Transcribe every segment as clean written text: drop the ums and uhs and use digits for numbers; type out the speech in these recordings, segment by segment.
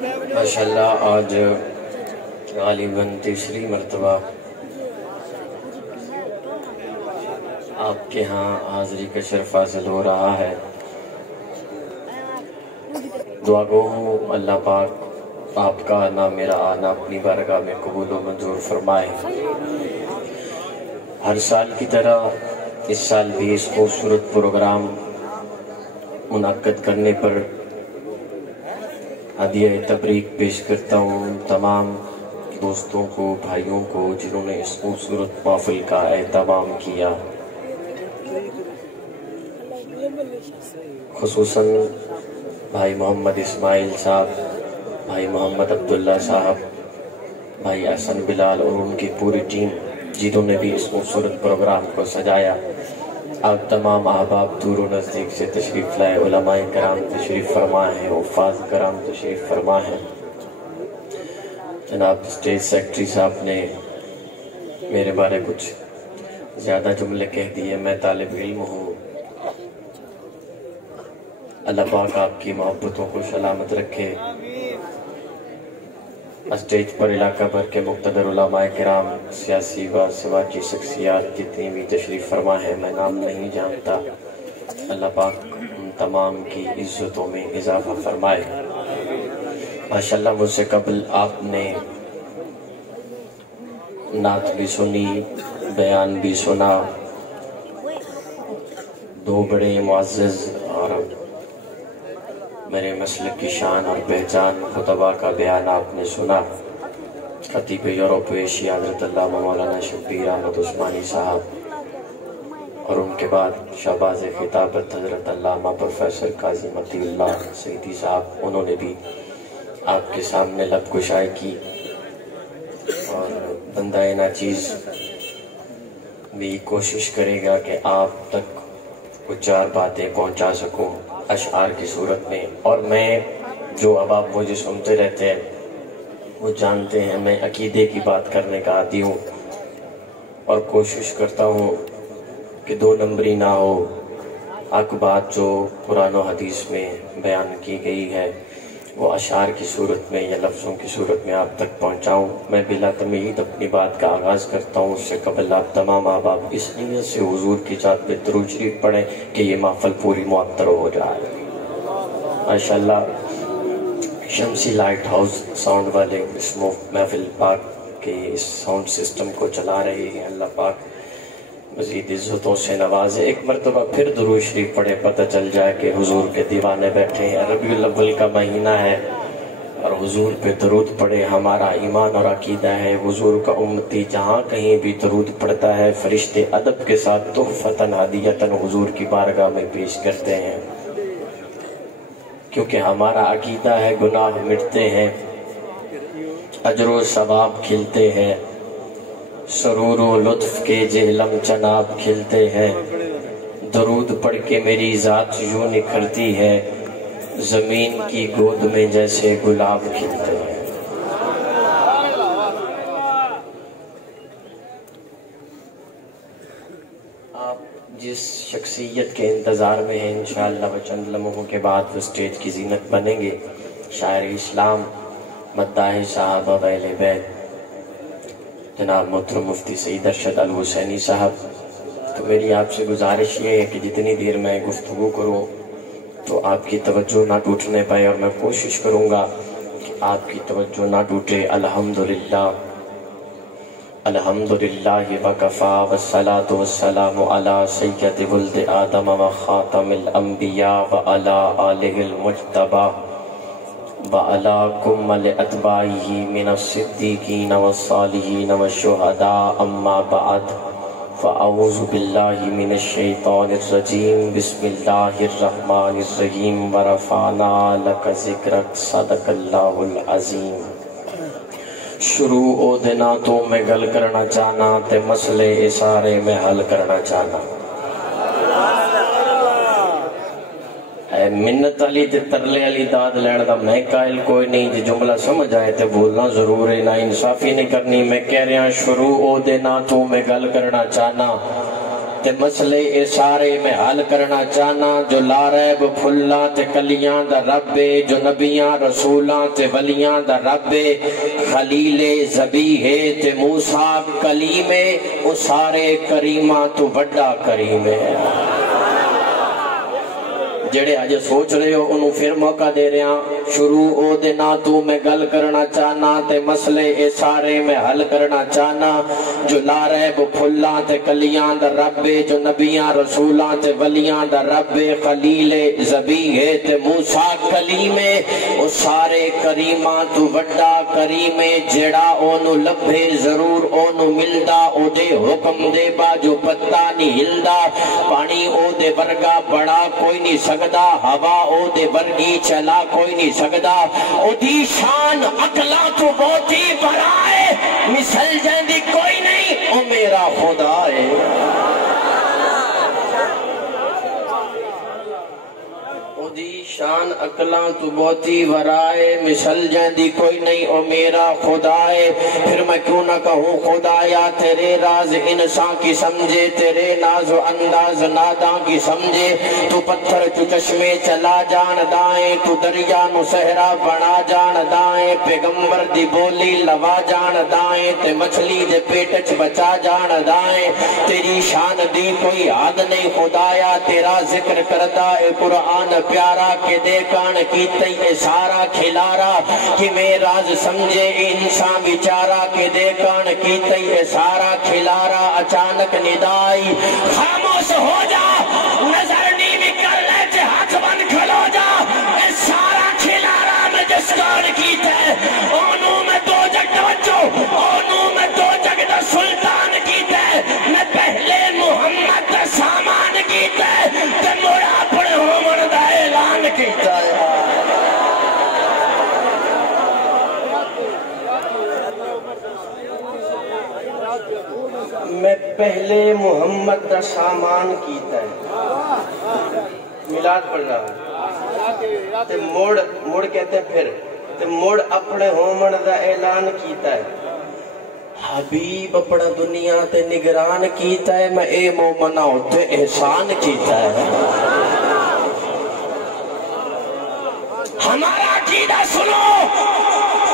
ماشاءاللہ آج غالباً تیسری مرتبہ آپ کے ہاں حاضری کا شرف حاصل ہو رہا ہے۔ دعا گو ہوں اللہ پاک آپ کا آنا میرا آنا اپنی بارگاہ میں قبول و منظور فرمائے۔ ہر سال کی طرح اس سال بھی اس خوبصورت پروگرام منعقد کرنے پر ہدیہ تبریک پیش کرتا ہوں تمام دوستوں کو، بھائیوں کو جنہوں نے اس خوبصورت محفل کا اہتمام کیا، خصوصاً بھائی محمد اسماعیل صاحب، بھائی محمد عبداللہ صاحب، بھائی احسن بلال اور ان کی پوری ٹیم جنہوں نے بھی اس خوبصورت پروگرام کو سجایا۔ آپ تمام احباب دور و نزدیک سے تشریف لائے، علماء کرام تشریف فرما ہیں، حفاظ کرام تشریف فرما ہیں۔ جناب اسٹیج سیکٹری صاحب نے میرے بارے کچھ زیادہ جملے کہہ دیے، میں طالب علم ہوں۔ اللہ پاک آپ کی محبتوں کو سلامت رکھے۔ اسٹیج پر علاقہ بھر کے مقتدر علماء کرام، سیاسی و سماجی شخصیات جتنی بھی تشریف فرما ہے، میں نام نہیں جانتا، اللہ پاک ان تمام کی عزتوں میں اضافہ فرمائے۔ ماشاءاللہ مجھ سے قبل آپ نے نعت بھی سنی، بیان بھی سنا، دو بڑے معزز اور میرے مسلک کی شان اور پہچان خطبہ کا بیان آپ نے سنا۔ خطیب یورپ و ایشیا حضرت علامہ مولانا شبیر احمد عثمانی صاحب، اور ان کے بعد شہباز خطابت حضرت علامہ پروفیسر قاضی متی اللہ سیدی صاحب، انہوں نے بھی آپ کے سامنے لب گشائی کی، اور بندہ ناچیز بھی کوشش کرے گا کہ آپ تک کچھ چار باتیں پہنچا سکوں اشعار کی صورت میں۔ اور میں جو اب آپ مجھے سنتے رہتے ہیں وہ جانتے ہیں میں عقیدے کی بات کرنے کا عادی ہوں، اور کوشش کرتا ہوں کہ دو نمبری نہ ہو، حق بات جو قرآن و حدیث میں بیان کی گئی ہے وہ اشعار کی صورت میں یا لفظوں کی صورت میں آپ تک پہنچاؤں۔ میں بلا تمہید اپنی بات کا آغاز کرتا ہوں، اس سے قبل آپ تمام احباب اس نیت سے حضور کی ذات پہ درود شریف پڑھیں کہ یہ محفل پوری معطر ہو جائے۔ ماشاءاللہ شمسی لائٹ ہاؤس ساؤنڈ والے اس محفل پاک کے اس ساؤنڈ سسٹم کو چلا رہے ہیں، اللہ پاک مزید عزتوں سے نوازے۔ ایک مرتبہ پھر درود شریف پڑھے، پتہ چل جائے کہ حضور کے دیوانے بیٹھے ہیں۔ ربیع الاول کا مہینہ ہے اور حضور پہ درود پڑھے ہمارا ایمان اور عقیدہ ہے۔ حضور کا امتی جہاں کہیں بھی درود پڑھتا ہے، فرشتے ادب کے ساتھ تحفتاً ہدیتاً حضور کی بارگاہ میں پیش کرتے ہیں، کیونکہ ہمارا عقیدہ ہے گناہ مٹتے ہیں، اجر و ثواب کھلتے ہیں، سرور و لطف کے جہلم چناب کھلتے ہیں، درود پڑھ کے میری ذات یوں نکھرتی ہے، زمین کی گود میں جیسے گلاب کھلتے ہیں۔ آپ جس شخصیت کے انتظار میں ہیں انشاءاللہ وہ چند لمحوں کے بعد وہ سٹیج کی زینت بنیں گے۔ شاعر اسلام مداح صحابہ اہل بیت جناب محترم مفتی سعید ارشد الحسینی صاحب، تو میری آپ سے گزارش یہ ہے کہ جتنی دیر میں گفتگو کروں تو آپ کی توجہ نہ ٹوٹنے پائے، اور میں کوشش کروں گا کہ آپ کی توجہ نہ ٹوٹے۔ الحمدللہ الحمدللہ وکفا والصلاة والسلام علی سید ولد آدم وخاتم الانبیاء وعلی آلہ المجتبی وعلی کمل اتباعہ من الصدیقین والصالحین والشہداء، اما بعد فاعوذ باللہ من الشیطان الرجیم، بسم اللہ الرحمن الرحیم، ورفعنا لک ذکرک، صدق اللہ العظیم۔ شروع او دینا تو میں گل کرنا چاہنا تے مسئلے اشارے میں حل کرنا چاہنا۔ منت علی تے ترلے علی داد لین دا میں قائل کوئی نہیں، جی جملہ سمجھ آئے تے بولنا ضرور ہے، نہ انصافی نہیں کرنی۔ میں کہہ رہا شروع او دینا تو میں گل کرنا چاہنا تے مسئلے اے سارے میں حل کرنا چاہنا جو لا ریب پھلاں تے کلیاں دا رب جو نبیاں رسولاں تے ولیاں دا رب خلیل ذبیح تے موسیٰ کلیم او سارے کریماں تو بڑا کریم ہے جڑے آج سوچ رہے ہو انہوں پھر موقع دے رہے ہیں شروع او دے نا تو میں گل کرنا چاہنا تے مسئلے اے سارے میں حل کرنا چاہنا جو لا ریب پھلاں تے کلیاں دا رب جو نبیاں رسولاں تے ولیاں دا رب خلیل ذبیح تے موسیٰ کلیم او سارے کریماں تو وڈا کریم جڑا اونوں لبھے ضرور اونوں ملدا او دے حکم دے با جو پتہ نہیں ہلدا پانی او دے ورگا بڑا کوئی نہیں سکدا ہوا او دے ورگی چلا کوئی نہیں سکدا او دی شان عقلاں تو بہتی برائے مثل جیندی کوئی نہیں او میرا خدا ہے دی شان عقلاں تو بہتی ورائے مثل جیندی کوئی نہیں او میرا خدا ہے پھر میں کیوں نہ کہوں خدایا تیرے راز انسان کی سمجھے تیرے ناز و انداز ناداں کی سمجھے تو پتھر تو چشمے چلا جان دائیں تو دریا نو صحرا بنا جان دائیں پیغمبر دی بولی لوا جان دائیں تے مچھلی دے پیٹچ بچا جان دائیں تیری شان دی کوئی حد نہیں خدایا تیرا ذکر کرتا اے قرآن پیارا کہ دیکھان کیتے اے سارا کھلارا کہ میں راز سمجھے انسان بیچارہ کہ دیکھان کیتے اے سارا کھلارا اچانک ندائی خاموش ہو جا نظر نہیں نکل لے چے ہاتھ بند کھلو جا اے سارا کھلارا میں جس کان کیتے اونوں میں دو جگ توجہ اونوں میں دو جگ دا سلطان کیتے میں پہلے محمد دا سامان کیتے تے موڑا پڑے ہومن دا اعلان کیتا ہے میں پہلے محمد دا سامان کیتا ہے میلاد پڑھ رہا ہوں تے موڑ کہتے ہیں پھر تے موڑ اپنے ہومن دا اعلان کیتا ہے حبیب اپنا دنیا تے نگران کیتا ہے میں اے مومنہ ہوتے احسان کیتا ہے ہمارا عقیدہ سنو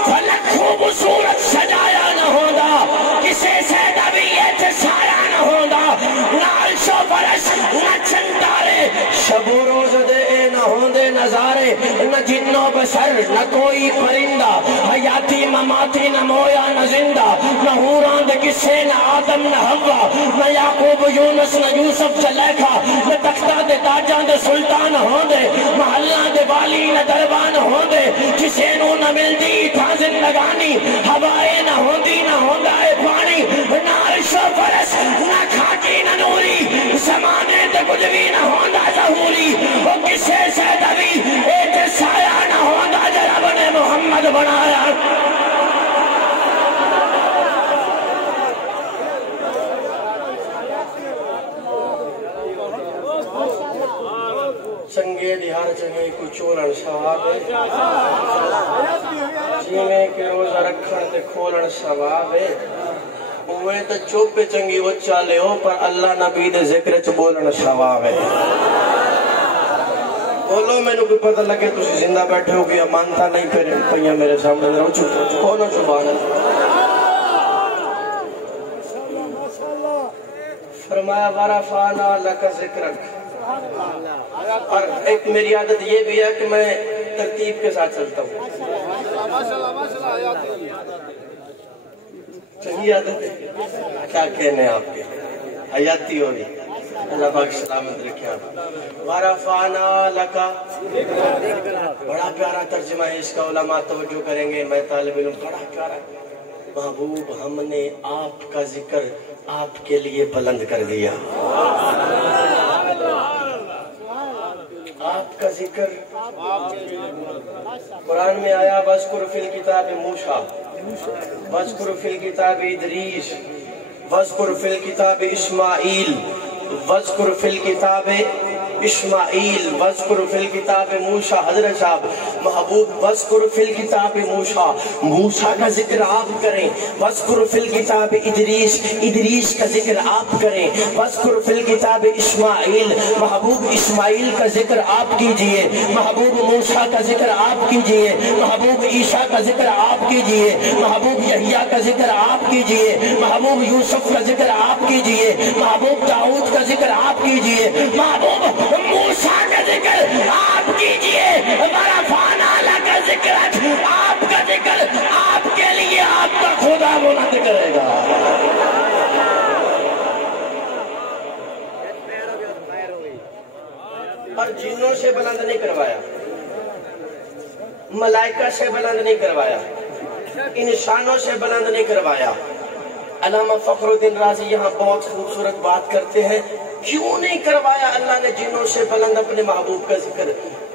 فلک خوبصورت سجایا نہ ہوگا کسے سے دبیت سایہ نہ ہوگا نہ عرش و فرش نہ چندارے شب و روز دے نہ ہوندے نظارے نہ جن و بشر نہ کوئی پرندہ حیاتی مماتی نہ مویا نہ زندہ نہ حوراند کسے نہ آدم نہ حوا نہ یعقوب یونس نہ یوسف زلیخا نہ تختہ دے تاجاں دے سلطان ہوندے محلہ دے والی نہ دربان ہوندے کسے نو نہ ملدی تھا زندگانی ہوائے نہ ہوندی نہ ہوندا اے پانی نہ عرش و فرش نہ کھاکی نہ نوری زمانے تے کچھ بھی نہ ہوندا ظہوری وہ کسے سے دبی ایک سایہ نہ ہوندا جرب نے محمد بنایا چنگے دی ہر جگہ کو چولن ثواب ہے جیویں کہ روزہ رکھن تے کھولن ثواب ہے اوے تے چوپے چنگی وہ چالے ہو پر اللہ نبی دے ذکر چ بولن ثواب ہے بولو میں نو کوئی پتہ لگے تسی زندہ بیٹھے ہو کہ مانتا نہیں پھر پیا میرے سامنے ذرا اچھو کھولو سبحان اللہ فرمایا ورفعنا لک ذکرک اور ایک میری عادت یہ بھی ہے کہ میں ترتیب کے ساتھ چلتا ہوں صحیح عادت ہے کیا کہنے آپ کے حیاتی ہو رہی اللہ پاک سلامت رکھے آپ ورفعنا لکا بڑا پیارا ترجمہ ہے اس کا علماء توجہ کریں گے میں طالب علم بڑا پیارا محبوب ہم نے آپ کا ذکر آپ کے لیے بلند کر دیا آپ کا ذکر قرآن میں آیا وَاذْكُرْ فِي الْكِتَابِ موسیٰ وَاذْكُرْ فِي الْكِتَابِ ادریس وَاذْكُرْ فِي الْكِتَابِ اسماعیل وَاذْكُرْ فِي الْكِتَابِ اسماعیل وَاذْكُرْ فِي الْكِتَابِ موسیٰ حضرت صاحب محبوب وَذْكُرْ فِي الْكِتَابِ موسیٰ کا ذکر آپ کریں، وَذْكُرْ فِي الْكِتَابِ ادریس کا ذکر آپ کریں، وَذْكُرْ فِي الْكِتَابِ اسماعیل محبوب اسماعیل کا ذکر آپ کیجئے، محبوب موسیٰ کا ذکر آپ کیجئے، محبوب عیسیٰ کا ذکر آپ کیجئے، محبوب یحییٰ کا ذکر آپ کیجئے، محبوب یوسف کا ذکر آپ کیجئے، محبوب داؤد کا ذکر آپ کیجئے، محبوب موسیٰ کا ذکر آپ کیجئے، ورفعنا لک ذکرک آپ کا ذکر آپ کے لیے آپ کا خدا بلند کرے گا۔ اور جنوں سے بلند نہیں کروایا، ملائکہ سے بلند نہیں کروایا، انسانوں سے بلند نہیں کروایا۔ علامہ فخر الدین رازی یہاں بہت خوبصورت بات کرتے ہیں، کیوں نہیں کروایا اللہ نے جنوں سے بلند اپنے محبوب کا ذکر؟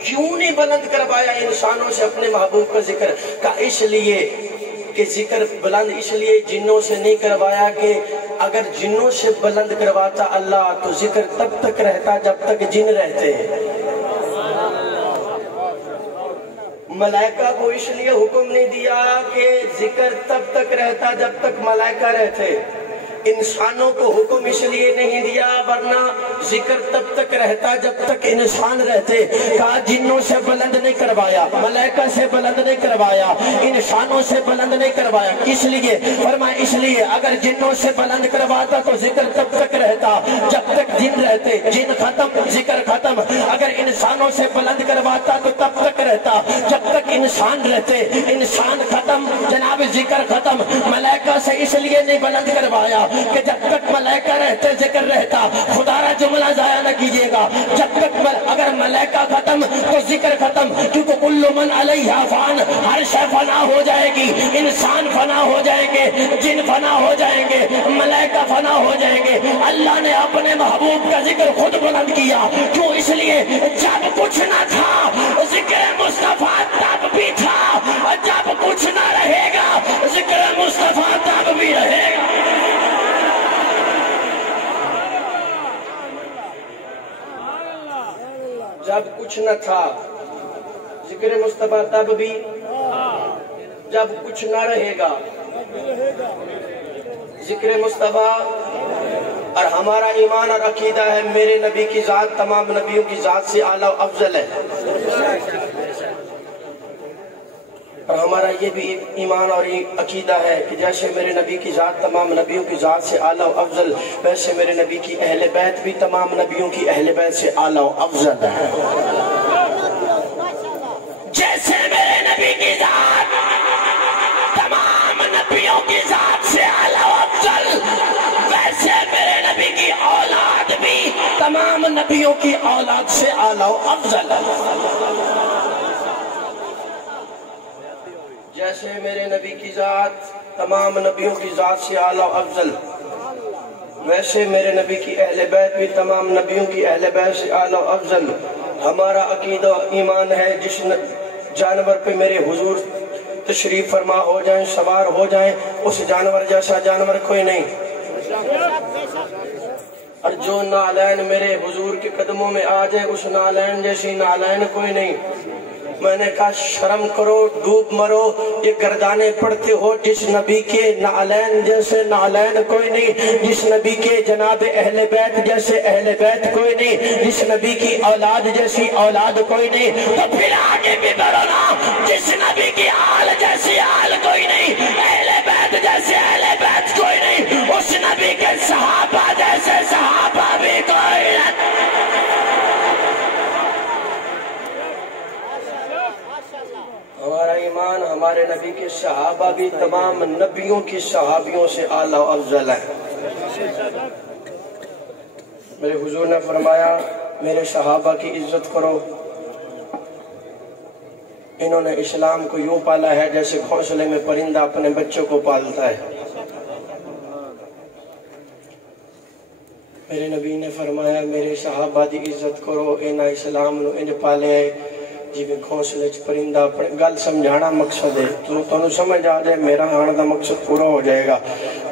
کیوں نہیں بلند کروایا انسانوں سے اپنے محبوب کا ذکر؟ کہ اس لیے کہ ذکر بلند اس لیے جنوں سے نہیں کروایا کہ اگر جنوں سے بلند کرواتا اللہ تو ذکر تب تک رہتا جب تک جن رہتے ہیں۔ ملائکہ کو اس لیے حکم نہیں دیا کہ ذکر تب تک رہتا جب تک ملائکہ رہتے، انسانوں کو حکم اس لیے نہیں دیا ورنہ ذکر تب تک رہتا جب تک انسان رہتے۔ کہا جنوں سے بلند نہیں کروایا، ملائکہ سے بلند نہیں کروایا، انسانوں سے بلند نہیں کروایا، کس لیے؟ فرمایا اس لیے اگر جنوں سے بلند کرواتا تو ذکر تب تک رہتا جب تک جن رہتے، جن ختم ذکر ختم۔ اگر انسانوں سے بلند کرواتا تو تب تک رہتا جب تک انسان رہتے، انسان ختم جناب ذکر ختم۔ ملائکہ سے اس لیے نہیں بلند کروایا کہ جب تک ملائکہ رہتے ذکر رہتا۔ خدا را جملہ ضائع نہ کیجئے گا، جب تک اگر ملائکہ ختم تو ذکر ختم، کیونکہ کل من علیہا فان، ہر شے فنا ہو جائے گی، انسان فنا ہو جائیں گے، جن فنا ہو جائیں گے، ملائکہ فنا ہو جائیں گے۔ اللہ نے اپنے محبوب کا ذکر خود بلند کیا، کیوں؟ اس لیے جب کچھ نہ تھا ذکر مصطفیٰ تب بھی تھا، جب کچھ نہ رہے گا ذکر مصطفیٰ تب بھی رہے گا۔ جب کچھ نہ تھا ذکر مصطفیٰ تب بھی، جب کچھ نہ رہے گا ذکر مصطفیٰ۔ اور ہمارا ایمان اور عقیدہ ہے میرے نبی کی ذات تمام نبیوں کی ذات سے اعلیٰ و افضل ہے، اور ہمارا یہ بھی ایمان اور عقیدہ ہے کہ جیسے میرے نبی کی ذات تمام نبیوں کی ذات سے اعلیٰ و افضل، ویسے میرے نبی کی اہل بیت بھی تمام نبیوں کی اہل بیت سے اعلیٰ و افضل ہے۔ جیسے میرے نبی کی ذات تمام نبیوں کی ذات سے اعلیٰ و افضل، ویسے میرے نبی کی اولاد بھی تمام نبیوں کی اولاد سے اعلیٰ و افضل ہے۔ جیسے میرے نبی کی ذات تمام نبیوں کی ذات سے اعلیٰ و افضل، ویسے میرے نبی کی اہل بیت بھی تمام نبیوں کی اہل بیت سے اعلیٰ و افضل۔ ہمارا عقیدہ ایمان ہے جس جانور پہ میرے حضور تشریف فرما ہو جائیں، سوار ہو جائیں، اس جانور جیسا جانور کوئی نہیں، اور جو نالین میرے حضور کے قدموں میں آ جائے اس نالین جیسی نالین کوئی نہیں۔ میں نے کہا شرم کرو، ڈوب مرو، یہ گردانے پڑھتے ہو، جس نبی کے نالین جیسے نالین کوئی نہیں، جس نبی کے جناب اہل بیت جیسے اہل بیت کوئی نہیں، جس نبی کی اولاد جیسی اولاد کوئی نہیں، تو پھر آگے بھی بڑھو نا، جس نبی کی آل جیسی آل کوئی نہیں، اہل بیت جیسے اہل بیت کوئی نہیں، اس نبی کے صحابہ جیسے صحابہ بھی کوئی نہیں۔ ہمارا ایمان ہمارے نبی کے صحابہ بھی تمام نبیوں کی صحابیوں سے اعلیٰ و افضل ہے۔ میرے حضور نے فرمایا میرے صحابہ کی عزت کرو، انہوں نے اسلام کو یوں پالا ہے جیسے گھونسلے میں پرندہ اپنے بچوں کو پالتا ہے۔ میرے نبی نے فرمایا میرے صحابہ دی عزت کرو، انہاں اسلام نو انج پالے جی میں گھونسلے چ پرندہ اپنے گل سمجھانا مقصد ہے، تو سمجھ آ جائے میرا آنے دا مقصد پورا ہو جائے گا۔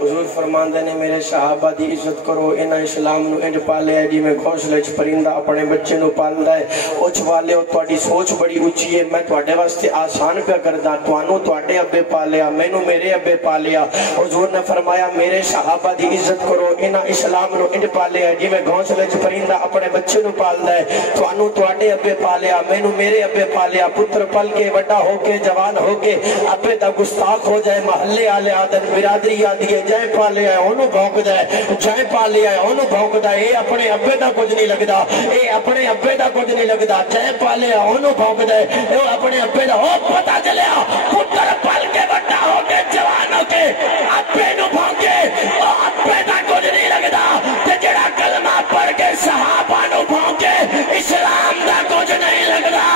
حضور فرماندے نے میرے صحابہ دی عزت کرو انہاں اسلام نو انج پالے ہے جی میں گھونسلے چ پرندہ اپنے بچے نو پالدا ہے اچ والے ہو تہاڈی سوچ بڑی اونچی ہے میں تواڈے واسطے آسان پہ کردا تانوں تواڈے ابے پالیا مینوں میرے ابے پالیا حضور نے فرمایا میرے صحابہ دی عزت کرو انہاں اسلام نو انج پالے ہے جی میں گھونسلے چ پرندہ اپنے بچے نو پالدا ہے تانوں تواڈے ابے پالیا مینوں میرے ابے پالیا پتر پل کے بڑا ہو کے جوان ہو کے ابے دا گستاخ ہو جائے محلے والے آدن برادری آدھی ہے جائے پالے آئے انہوں بھونک جائے جائے پالے آئے انہوں بھونک جائے اے اپنے ابے دا کچھ نہیں لگدا اے اپنے ابے دا کچھ نہیں لگدا جائے پالے آئے انہوں بھونک جائے اے اپنے ابے دا ہو پتا چلیا پتر پل کے بڑا ہو کے جوان ہو کے ابے نو بھونکے ابے دا کچھ نہیں لگدا تے جڑا کلمہ پڑھ کے صحابہ نو بھونکے اسلام دا کچھ نہیں لگدا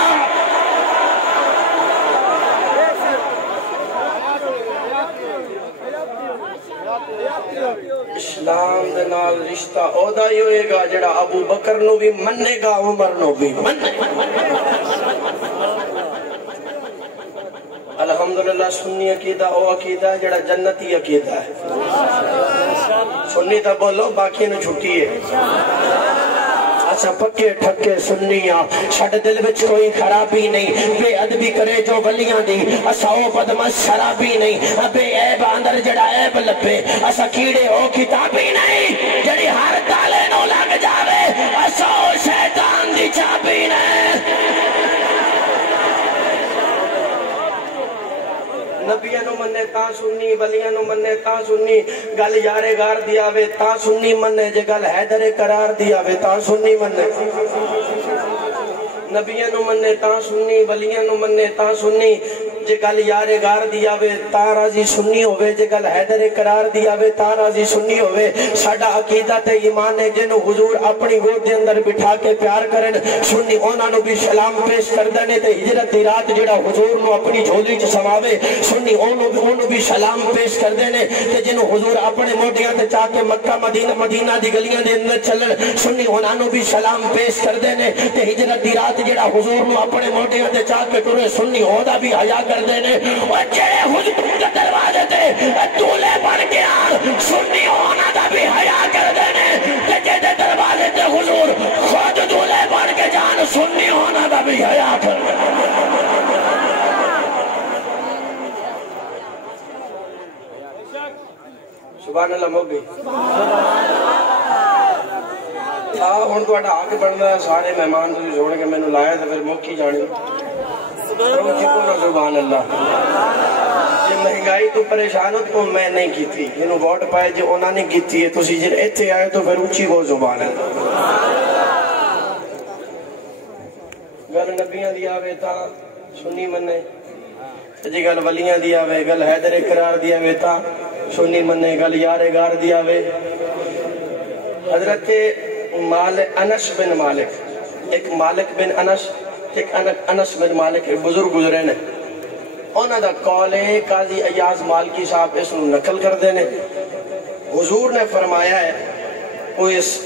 اسلام دے نال رشتہ اودا ہی ہوئے گا جڑا ابو بکر نو بھی مننے گا عمر نو بھی مننے الحمدللہ سنی عقیدہ او عقیدہ ہے جڑا جنتی عقیدہ ہے سنی تا بولو باقی نو چھٹی ہے اچھا پکے ٹھکے سنیاں چھڑ دل وچ کوئی خرابی نہیں بے ادبی کرے جو ولیاں دی اسا او بدمش شرابی نہیں بے عیب اندر جڑا عیب لبے اسا کیڑے او کتابی نہیں جڑی ہر تالے نو لگ جاوے اسا او شیطان دی چابی نہیں نبیاں نو مننے تا سنی ولیاں نو مننے تا سنی گل یارے گار دیا وے تا سنی مننے جے گل حیدر قرار دیا وے تا سنی مننے نبیاں نو مننے تا سنی ولیاں نو مننے تا سنی جے گل یارے گار دیا وے تا راضی سنی ہوئے جے گل حیدر قرار دیا وے تا راضی سنی ہوئے ساڈا عقیدہ تے ایمان ہے جنوں حضور اپنی گود دے اندر بٹھا کے پیار کرن سنی انہاں نو بھی سلام پیش کردے نے تے ہجرت دی رات جڑا حضور نو اپنی جھولی چ سماوے سنی انہوں بھی سلام پیش کردے نے تے جنوں حضور اپنے موڈیاں تے چاہ کے مکہ مدینہ دی گلیاں دے اندر چلن سنی انہاں نو بھی سلام پیش کردے نے تے ہجرت دی رات جڑا حضور نو اپنے موڈیاں تے چاہ کے ٹرے سنی اودا بھی حیا کردے نے اور جڑے حضور دے دروازے تے دولے بن کے آن سنی انہاں دا بھی حیا کردے نے تے جڑے دروازے تے حضور خود دولے بن کے جان سنی انہاں دا بھی حیا کردے سبحان اللہ موگی ہن تہاڈا حق بندا ہے سارے مہمان تسی سن کے مینوں لایا تے پھر موکی جانی سبحان اللہ جے مہنگائی تو پریشان ہو تو میں نہیں کیتی جنوں ووٹ پائے جے انہاں نے کیتی ہے تسی جے ایتھے آئے تو پھر اونچی بول سبحان اللہ گل نبیاں دی آوے تا سنی مننے جی گل ولیاں دی آوے گل حیدر قرار دی آوے تا سنی مننے گل یارے گار دی آوے حضرت انس بن مالک ایک مالک بن انس ایک انس بن مالک بزرگ گزرے نے انہاں دا قول ہے قاضی ایاز مالکی صاحب اس نو نقل کر دینے حضور نے فرمایا ہے وہ اس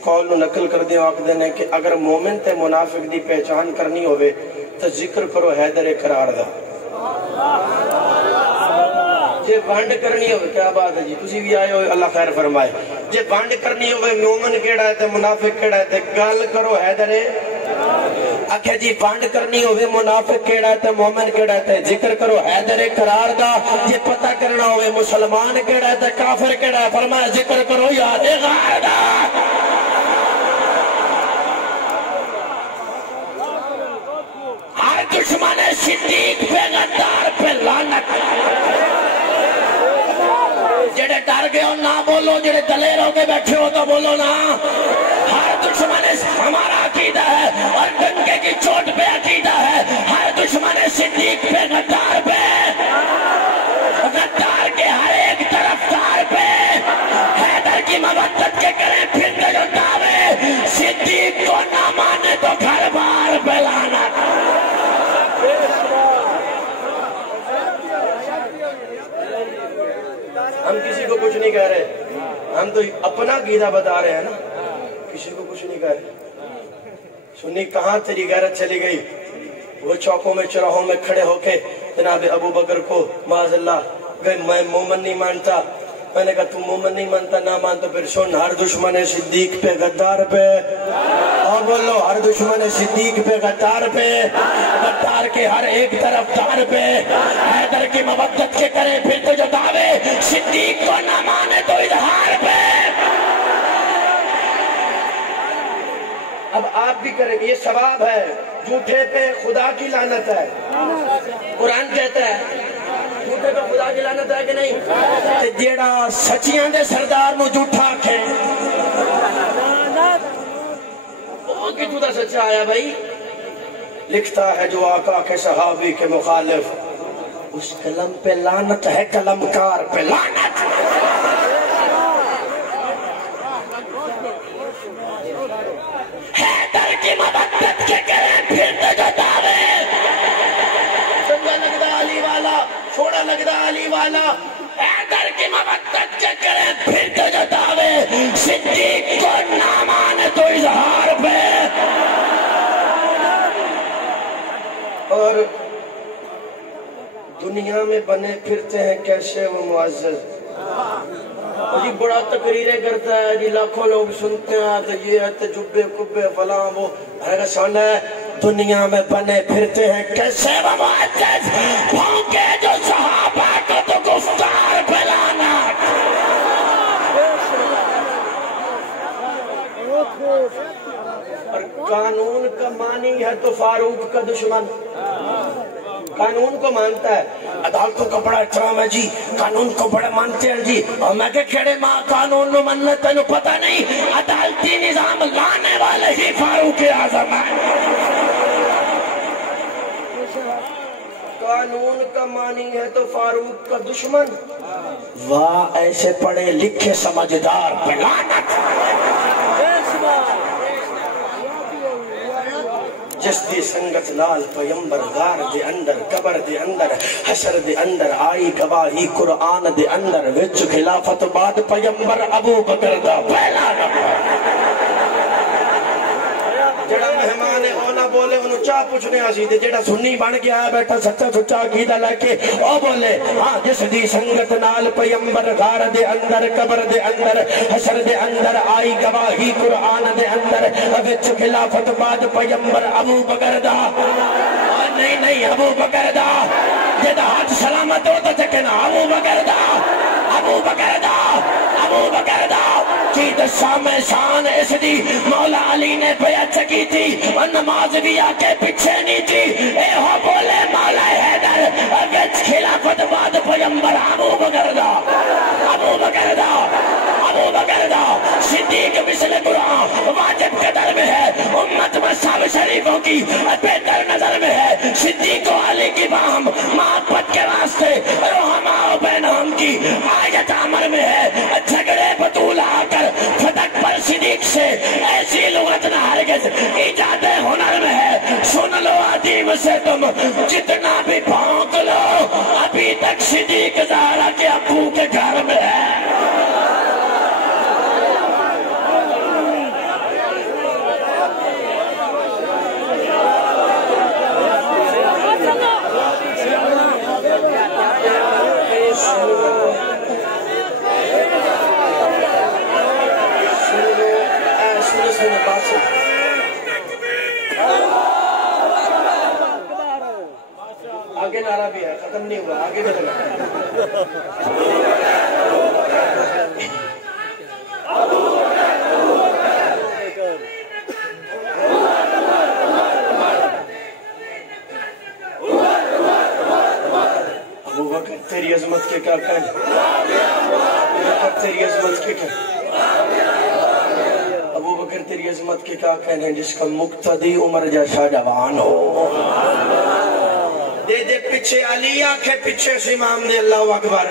قول نو نقل کر دیں آپ دینے کہ اگر مومن تے منافق دی پہچان کرنی ہوئے تو ذکر کرو حیدر قرار دا جے بانڈ کرنی ہوئے کیا بات ہے جی تسی بھی آئے ہوئے اللہ خیر فرمائے جے بانڈ کرنی ہوئے مومن کیڑا ہے تے منافق کیڑا ہے تے گل کرو حیدر آکھے جی بانڈ کرنی ہوئے منافق کیڑا ہے تے مومن کیڑا ہے تے ذکر کرو حیدر قرار دا جے پتہ کرنا ہوئے مسلمان کیڑا ہے تے کافر کیڑا ہے فرمایا ذکر کرو یاد غار دا ہر دشمن صدیق پہ غدار پہ لعنت جڑے ڈر گئے ہو نہ بولو جڑے دلیر ہو کے بیٹھے ہو تو بولو نا ہر دشمن ہمارا عقیدہ ہے اور ڈنکے کی چوٹ پہ عقیدہ ہے ہر دشمن صدیق پہ غدار پہ غدار کے ہر ایک طرفدار پہ حیدر کی مودت کے کریں پھر جو دعوے صدیق کو نہ مانے تو گھر بار پہ لعنت ہم کسی کو کچھ نہیں کہہ رہے ہم تو اپنا عقیدہ بتا رہے ہیں نا کسی کو کچھ نہیں کہہ رہے سنی کہاں تیری غیرت چلی گئی وہ چوکوں میں چوراہوں میں کھڑے ہو کے جناب ابو بکر کو معاذ اللہ میں مومن نہیں مانتا میں نے کہا تم مومن نہیں مانتا نہ مان تو پھر سن، ہر دشمن صدیق پہ غدار پہ، اور بولو ہر دشمن صدیق پہ غدار پہ، غدار کے ہر ایک طرف دار پہ، حیدر کی مودت کے کرے پھر تو جو دعوے، صدیق کو نہ مانے تو اظہار پہ۔ اب آپ بھی کریں، یہ ثواب ہے، جھوٹے پہ خدا کی لعنت ہے، قرآن کہتا ہے جھوٹے پہ خدا کی لعنت ہے کہ نہیں؟ جیڑا سچیاں دے سردار مو جھوٹا آکھے وہ کتوں دا سچا آیا بھائی؟ لکھتا ہے جو آقا کے صحابی کے مخالف، اس قلم پہ لعنت ہے، قلمکار پہ لعنت۔ حیدر کی مبدت کے کریں پھر تو جو دعوے، سنگا لگدا علی والا، چھوڑا لگدا علی والا، حیدر کی مبدت کے کریں پھر تو جو دعوے، صدیق کو نہ مانے تو اظہار پہ۔ اور دنیا میں بنے پھرتے ہیں کیسے وہ معزز، جی بڑا تقریریں کرتا ہے جی، لاکھوں لوگ سنتے ہیں تو یہ ہے تو جبے کبے فلاں وہ ہے، سن ہے دنیا میں بنے پھرتے ہیں کیسے وہ معزز، بھونکے جو صحابہ کو تو گفتار پہ لعنت۔ اور قانون کا مانی ہے تو فاروق کا دشمن، قانون کو مانتا ہے، عدالتوں کا بڑا احترام ہے جی، قانون کو بڑا مانتے ہیں جی، اور میں کہ کھڑے ماں قانون نو مننا تینوں پتہ نہیں، عدالتی نظام لانے والے ہی فاروق اعظم ہے۔ قانون کا مانی ہے تو فاروق کا دشمن، واہ ایسے پڑھے لکھے سمجھدار پہ لعنت۔ جس دی سنگت لال پیمبر غار دے اندر، قبر دے اندر، حشر دے اندر، آئی گواہی قرآن دے اندر، وچ خلافت بعد پیمبر ابو بکر دا پہلا نمبر۔ جڑا مہمان ہونا بولے انہوں چاہ پوچھنے آسی دے، جڑا سنی بن گیا ہے بیٹھا سچا سچا عقیدہ لے کے او بولے ہاں، جس دی سنگت نال پیمبر غار دے اندر، قبر دے اندر، حشر دے اندر، آئی گواہی قرآن دے اندر، وچ خلافت بعد پیمبر ابو بکر دا، نہیں نہیں ابو بکر دا، جیدہ ہاتھ سلامت ہو تو چکنا ابو بکر دا، ابو بکر دا، ابو بکر دا، کی دسا میں شان اس دی مولا علی نے بیعت کی تھی، اور نماز بھی آکے پیچھے نہیں تھی، اے ہو بولے مولا حیدر، وچ خلافت بعد پیمبر ابو بکر دا، ابو بکر دا، ابو بکر دا، صدیق مثل قرآن واجب قدر میں ہے، امت مصحف شریفوں کی بہتر نظر میں ہے، صدیق و علی کی باہم محبت کے واسطے رحماء بینہم کی آیت عمر میں ہے، جھگڑے بطول آ کر فتق پر صدیق سے ایسی لغت نہ ہرگز ایجاد ہنر میں ہے، سن لو عدیم سے تم جتنا بھی بھونک لو، ابھی تک صدیق زہرا کے ابو کے گھر میں ہے۔ آگے نعرہ بھی ہے، ختم نہیں ہوا، آگے بھی لگا۔ ابو بکر تیری عظمت کے کیا کہیں، ابو بکر تیری عظمت کے کہیں، ابو بکر تیری عظمت کے کیا کہنے ہیں، جس کا مقتدی عمر جیسا جوان ہو، دے دے پیچھے علی آنکھیں پیچھے سے امام دے اللہ اکبر۔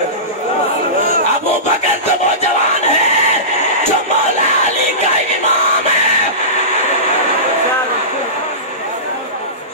ابو بکر تو وہ جوان ہے جو مولا علی کا امام ہے۔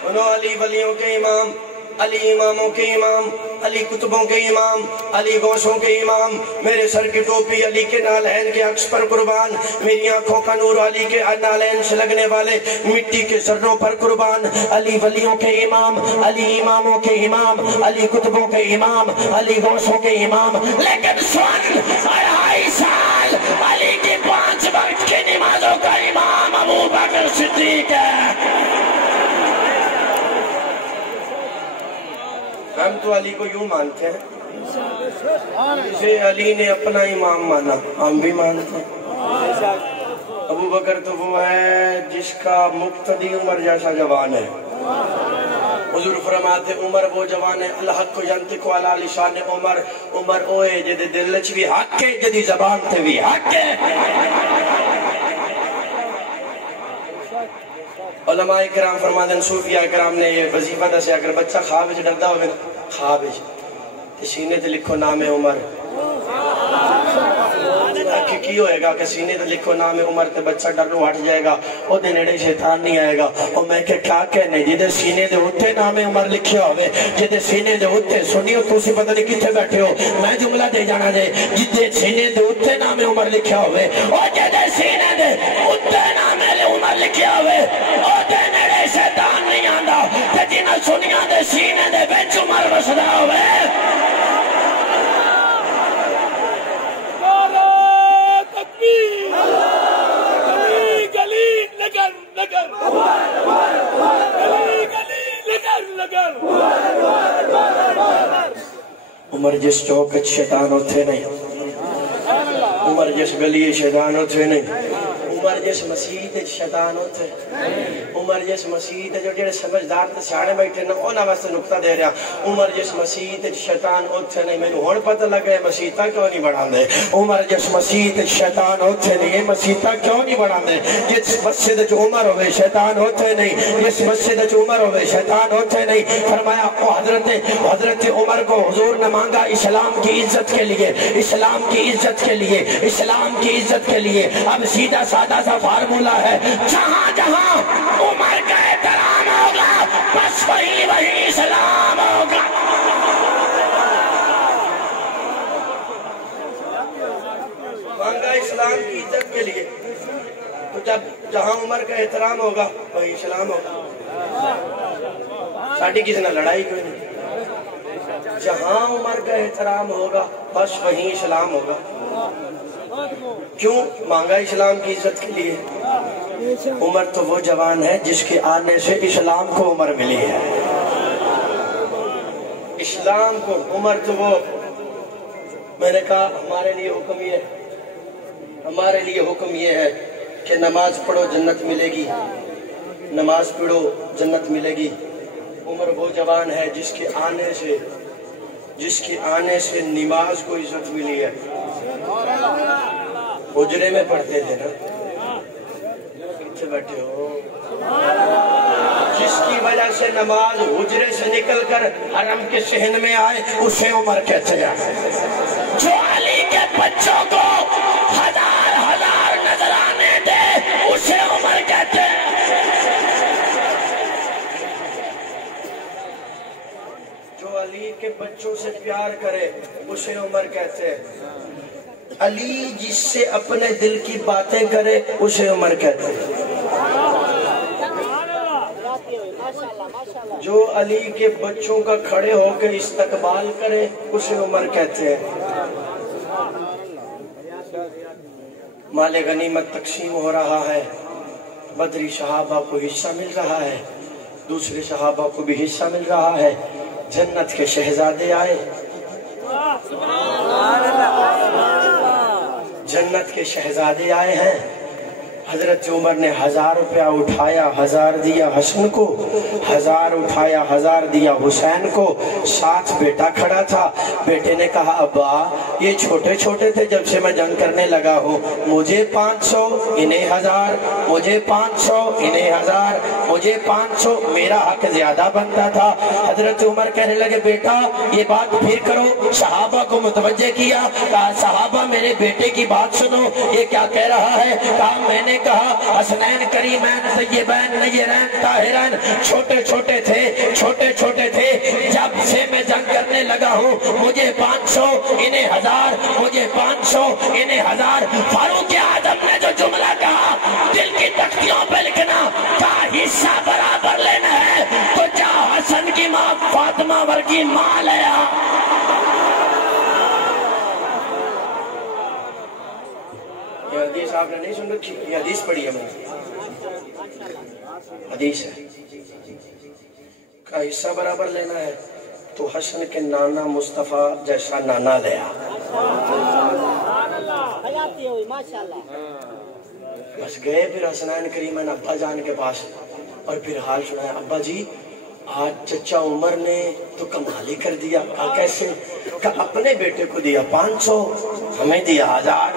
سنو علی ولیوں کے امام، علی اماموں کے امام، علی کتبوں کے امام، علی غوثوں کے امام، میرے سر کی ٹوپی علی کے نالین کے عکس پر قربان، میری آنکھوں کا نور علی کے نالین سے لگنے والے مٹی کے ذروں پر قربان، علی ولیوں کے امام، علی اماموں کے امام، علی کتبوں کے امام، علی غوثوں کے امام، لیکن سن 2.5 سال علی کی 5 وقت کی نمازوں کا امام ابو بکر صدیق ہے۔ ہم تو علی کو یوں مانتے ہیں جسے علی نے اپنا امام مانا، ہم بھی مانتے ہیں۔ ابو بکر تو وہ ہے جس کا مقتدی عمر جیسا جوان ہے۔ حضور فرماتے عمر وہ جوان ہے، الحق کو ینطق علی لسان عمر، عمر اوئے جدے دل وچ بھی حق ہے، جدی زبان تے بھی حق ہے۔ علماء کرام فرماتے ہیں، صوفیاء کرام نے یہ وظیفہ دسیا، اگر بچہ خواب وچ ڈردا ہوئے خواب وچ تے سینے تے لکھو نام عمر، کی ہوئے گا کہ سینے تے لکھو نام عمر تے بچہ ڈرنوں ہٹ جائے گا، او دے نیڑے شیطان نہیں آئے گا۔ اور میں کہ کیا کہنے جدے سینے دے اٹھے نام عمر لکھیا ہوئے، جدے سینے دے اٹھے سنیو تو سی پتہ نہیں کتھے بیٹھے ہو، میں جملہ دے جانا جائے، جدے سینے دے اٹھے نام عمر لکھیا ہوئے، اور جدے سینے دے اٹھے نام عمر لکھیا ہوئے، او دے نیڑے شیطان نہیں آندا، تے جنہ سنیا دے سینے دے بچ عمر وسدا ہوئے۔ عمر جس چوک شیطان ہوتے نہیں، عمر جس گلی شیطان ہوتے نہیں، عمر جس مسجد شیطان ہوتے، عمر جس مسجد جو جڑے سمجھدار تے سیانے بیٹھے نا انہاں واسطے نقطہ دے رہا، عمر جس مسجد شیطان ہوتے نہیں، مینوں ہن پتہ لگا ہے مسجداں کیوں نہیں بناندے، عمر جس مسجد شیطان ہوتے نہیں، یہ مسجداں کیوں نہیں بناندے، جس مسجد وچ عمر ہوے شیطان ہوتے نہیں، جس مسجد وچ عمر ہوے شیطان ہوتے نہیں۔ فرمایا او حضرت عمر کو حضور نے مانگا اسلام کی عزت کے لیے، اسلام کی عزت کے لیے، اسلام کی عزت کے لیے۔ اب سیدھا سادہ سا فارمولہ ہے، جہاں جہاں عمر کا احترام ہوگا بس وہی اسلام ہوگا۔ مانگا اسلام کی عزت کے لیے، تو جب جہاں عمر کا احترام ہوگا وہی اسلام ہوگا۔ ساڑھی کسی نے لڑائی کوئی نہیں، جہاں عمر کا احترام ہوگا بس وہیں اسلام ہوگا۔ کیوں مانگا اسلام کی عزت کے لیے؟ عمر تو وہ جوان ہے جس کے آنے سے اسلام کو عمر ملی ہے، اسلام کو عمر تو وہ، میں نے کہا ہمارے لیے حکم یہ ہے، ہمارے لیے حکم یہ ہے کہ نماز پڑھو جنت ملے گی، نماز پڑھو جنت ملے گی۔ عمر وہ جوان ہے جس کے آنے سے نماز کو عزت ملی ہے۔ حجرے میں پڑھتے تھے نا، کتنے بیٹھے ہو، جس کی وجہ سے نماز حجرے سے نکل کر حرم کے صحن میں آئے اسے عمر کہتے ہیں۔ جو علی کے بچوں کو ہزار نظرانے دے اسے عمر کہتے ہیں۔ جو علی کے بچوں سے پیار کرے اسے عمر کہتے ہیں۔ علی جس سے اپنے دل کی باتیں کرے اسے عمر کہتے ہیں۔ جو علی کے بچوں کا کھڑے ہو کے استقبال کرے اسے عمر کہتے ہیں۔ مال غنیمت تقسیم ہو رہا ہے، بدری صحابہ کو حصہ مل رہا ہے، دوسرے صحابہ کو بھی حصہ مل رہا ہے، جنت کے شہزادے آئے، جنت کے شہزادے آئے ہیں۔ حضرت عمر نے 1000 روپیہ اٹھایا، 1000 دیا حسن کو، 1000 اٹھایا، 1000 دیا حسین کو، ساتھ بیٹا کھڑا تھا۔ بیٹے نے کہا ابا یہ چھوٹے چھوٹے تھے جب سے میں جنگ کرنے لگا ہوں، مجھے 500 انہیں 1000، مجھے 500 انہیں 1000، مجھے 500، میرا حق زیادہ بنتا تھا۔ حضرت عمر کہنے لگے بیٹا یہ بات پھر کرو، صحابہ کو متوجہ کیا، کہا صحابہ میرے بیٹے کی بات سنو، یہ کیا کہہ رہا ہے؟ کہا میں نے کہا حسنین کریمین طیبین نیرین طاہرین چھوٹے چھوٹے تھے جب سے میں جنگ کرنے لگا ہوں مجھے 500 انہیں 1000 مجھے 500 انہیں 1000 فاروق اعظم نے جو جملہ کہا دل کی تختیوں پہ لکھنا کا حصہ برابر لینا ہے تو جا حسن کی ماں فاطمہ ورگی ماں لیا یہ حدیث آپ نے نہیں سن رکھی یہ حدیث پڑھی ہے میں حدیث ہے کا حصہ برابر لینا ہے تو حسن کے نانا مصطفیٰ جیسا نانا لیا بس گئے پھر حسنین کریمین ابا جان کے پاس اور پھر حال سنایا ابا جی آج چچا عمر نے تو کمال ہی کر دیا کہا کیسے کہا اپنے بیٹے کو دیا 500 ہمیں دیا 1000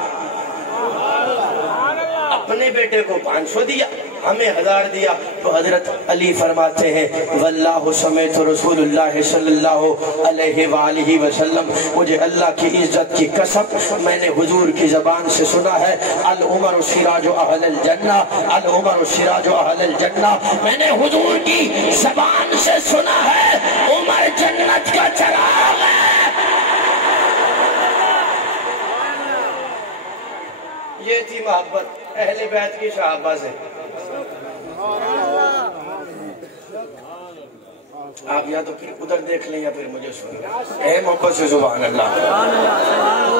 اپنے بیٹے کو 500 دیا ہمیں 1000 دیا تو حضرت علی فرماتے ہیں واللہ سمیت رسول اللہ صلی اللہ علیہ وآلہ وسلم مجھے اللہ کی عزت کی قسم میں نے حضور کی زبان سے سنا ہے العمر سراج اہل الجنہ العمر سراج اہل الجنہ میں نے حضور کی زبان سے سنا ہے عمر جنت کا چراغ ہے یہ تھی محبت اہل بیت کی صحابہ سے آپ یا تو پھر ادھر دیکھ لیں یا پھر مجھے سنیں اے محبت سے سبحان اللہ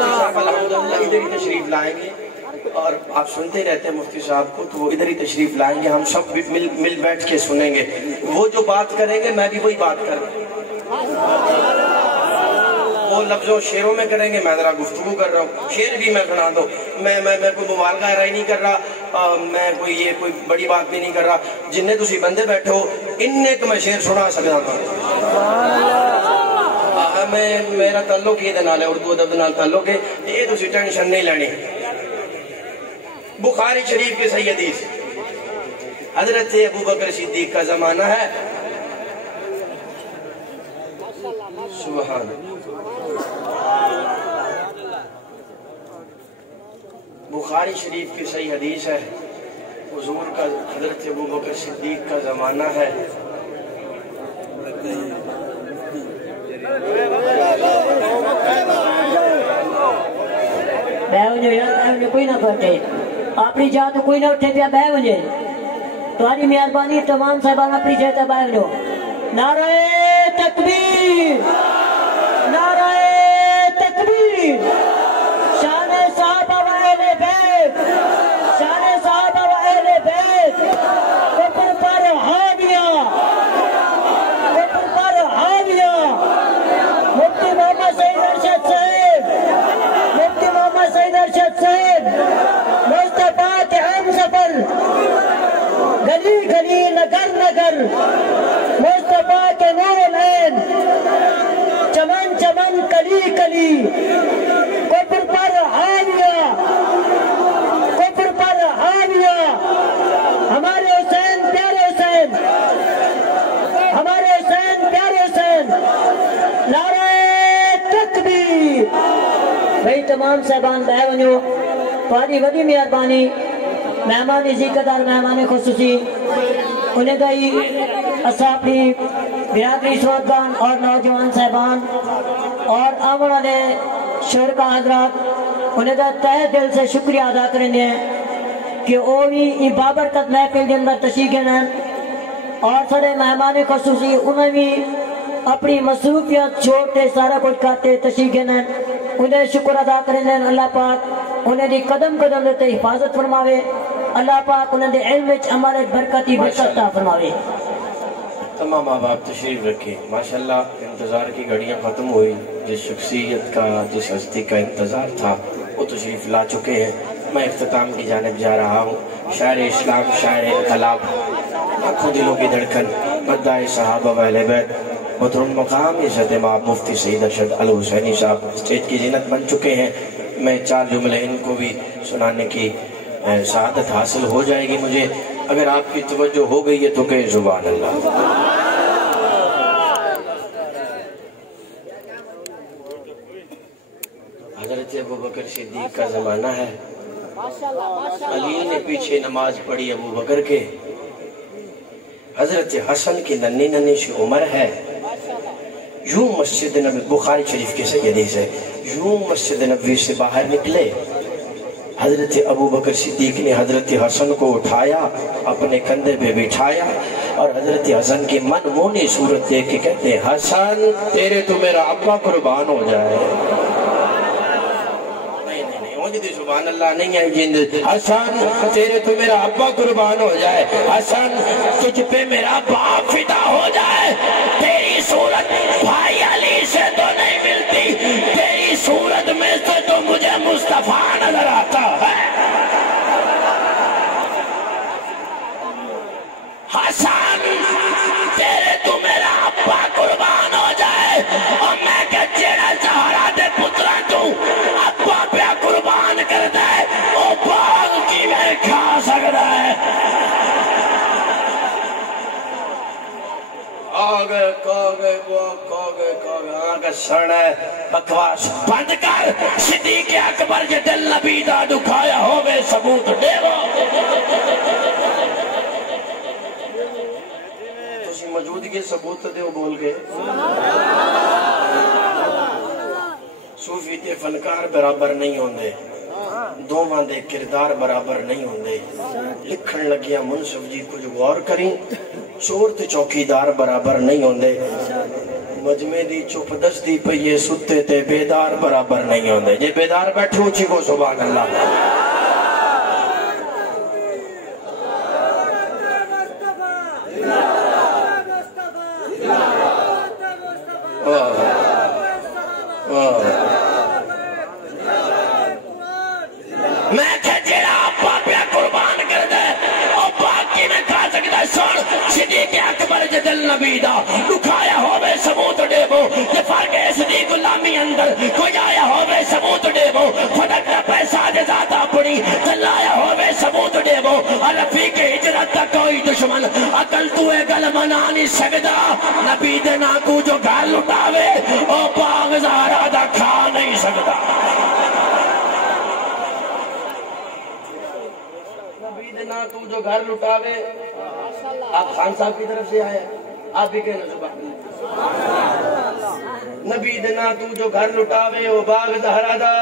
صاحب الحمدللہ ادھر ہی تشریف لائیں گے اور آپ سنتے رہتے ہیں مفتی صاحب کو تو وہ ادھر ہی تشریف لائیں گے ہم سب مل بیٹھ کے سنیں گے وہ جو بات کریں گے میں بھی وہی بات کروں وہ لفظوں شیروں میں کریں گے میں ذرا گفتگو کر رہا ہوں شیر بھی میں سنا دو میں کوئی مبالغہ رائی نہیں کر رہا میں کوئی بڑی بات بھی نہیں کر رہا جنہیں تسی بندے بیٹھے ہو انہیں کو میں شیر سنا سکتا تھا میرا تعلق یہ دنال ہے اردو ادب دنال تعلق ہے یہ تسی ٹینشن نہیں لینی بخاری شریف کے صحیح حدیث حضرت ابو بکر صدیق کا زمانہ ہے سبحان بخاری شریف کی صحیح حدیث ہے حضور کا حضرت ابو بکر صدیق کا زمانہ ہے کوئی نہ کرتے اپنی جا تو کوئی نہ اٹھے پیا بہ وجے تمہاری مہربانی تمام صاحبان اپنی جگہ بہ وجو نعرہ تکبیر نعرہ تکبیر شان صحابہ و اہل بیت شان صحابہ و اہل بیت کفر پر حاویہ کفر پر حاویہ مفتی محمد سعید ارشد صاحب مفتی محمد سعید ارشد صاحب مصطفیٰ کے ہم سفر گلی گلی نگر نگر مصطفیٰ کے نور العین چمن چمن کلی کلی کفر پر حاویہ کفر پر حاویہ ہمارے حسین پیارے حسین ہمارے حسین پیارے حسین نعرہ تکبیر بھئی تمام صاحبان بہ ونجو تمہاری وڈی مہربانی مہمان ذکر دار مہمان خصوصی انہیں گئی اصحابی برادری شہدگان اور نوجوان صاحبان اور آمن والے شرکا حضرات انہیں دا تہ دل سے شکریہ ادا کرنے ہیں کہ اوہی بابرکت محفل کے اندر تشریف ہیں اور سارے مہمان خصوصی انہیں بھی اپنی مصروفیت چھوڑتے سارا کچھ کرتے تشریف ہیں انہیں شکر ادا کرنے ہیں اللہ پاک انہیں دی قدم قدم دیتے حفاظت فرماوے اللہ پاک انہیں دے علم وچ عمل برکتی برکتہ فرماوے تمام آپ تشریف رکھیں ماشاءاللہ انتظار کی گھڑیاں ختم ہوئی جس شخصیت کا جس ہستی کا انتظار تھا وہ تشریف لا چکے ہیں میں اختتام کی جانب جا رہا ہوں شاعر اسلام شاعر انقلاب آنکھوں دلوں کی دھڑکن مداح صحابہ و اہل بیت محترم مقام عزت امام مفتی سعید ارشد الحسینی صاحب اسٹیج کی زینت بن چکے ہیں میں 4 جملے ان کو بھی سنانے کی سعادت حاصل ہو جائے گی مجھے اگر آپ کی توجہ ہو گئی ہے تو کہ سبحان اللہ حضرت ابو بکر صدیق کا زمانہ ہے علی نے پیچھے نماز پڑھی ابو بکر کے. حضرت حسن کی ننی ننی سی عمر ہے. یوں مسجد نبی، بخاری شریف کے سیدی سے، یوں مسجد نبی سے باہر نکلے. حضرت ابو بکر صدیق نے حضرت حسن کو اٹھایا، اپنے کندھے پہ بٹھایا، اور حضرت حسن کی من مونی صورت دیکھ کے کہتے ہیں حسن تیرے تو میرا ابا قربان ہو جائے. سبحان اللہ نہیں ہے جند. حسن تیرے تو میرا ابا قربان ہو جائے، حسن تجھ پہ میرا باپ فدا ہو جائے. تیری صورت بھائی علی سے تو نہیں ملتی، تیری صورت میں سے تو مجھے مصطفیٰ نظر آتا ہے. حسن تیرے تو میرا ابا قربان ہو جائے، اور میں کہ جیڑا زہرا دے پترا تو ابا پہ قربان کر دے، او باغ کی میں کھا سکتا ہے. آگے سن ہے بکواس بند کر. صدیق اکبر جے دل نبی دا دکھایا ہوئے ثبوت دیو. تسی موجودگی ثبوت دیو بول گئے. صوفی تے فنکار برابر نہیں ہوندے، دوواں دے کردار برابر نہیں ہوندے. لکھن لگیا منصف جی کچھ غور کریں، چور تے چوکیدار برابر نہیں ہوندے. مجمع دی چپ دستی پئیے ستے تے بیدار برابر نہیں ہوندے. جے بیدار بیٹھو چی کو سبحان اللہ. میں کہ جیڑا ابا پہ قربان کر دے او باقی میں کھا سکتا. سن صدیق اکبر جے دل نبی دا دکھایا ہوئے ثبوت دیو. جے فرق اس دی غلامی اندر کوئی آیا ہوئے ثبوت دیو. فدق دا پیسہ دے ذات اپنی دلایا ہوئے ثبوت دیو. رفیق ہجرت دا کوئی دشمن عقل تو اے گل منا نہیں سکدا. نبی دے نا کو جو گھر لٹاوے او باغ زہرا دا کھا نہیں سکدا. تو جو گھر لٹاوے. آپ خان صاحب کی طرف سے آیا، آپ بھی کہنا سبحان اللہ. نبی دنا تو جو گھر لٹاوے وہ باغ زہرا دا.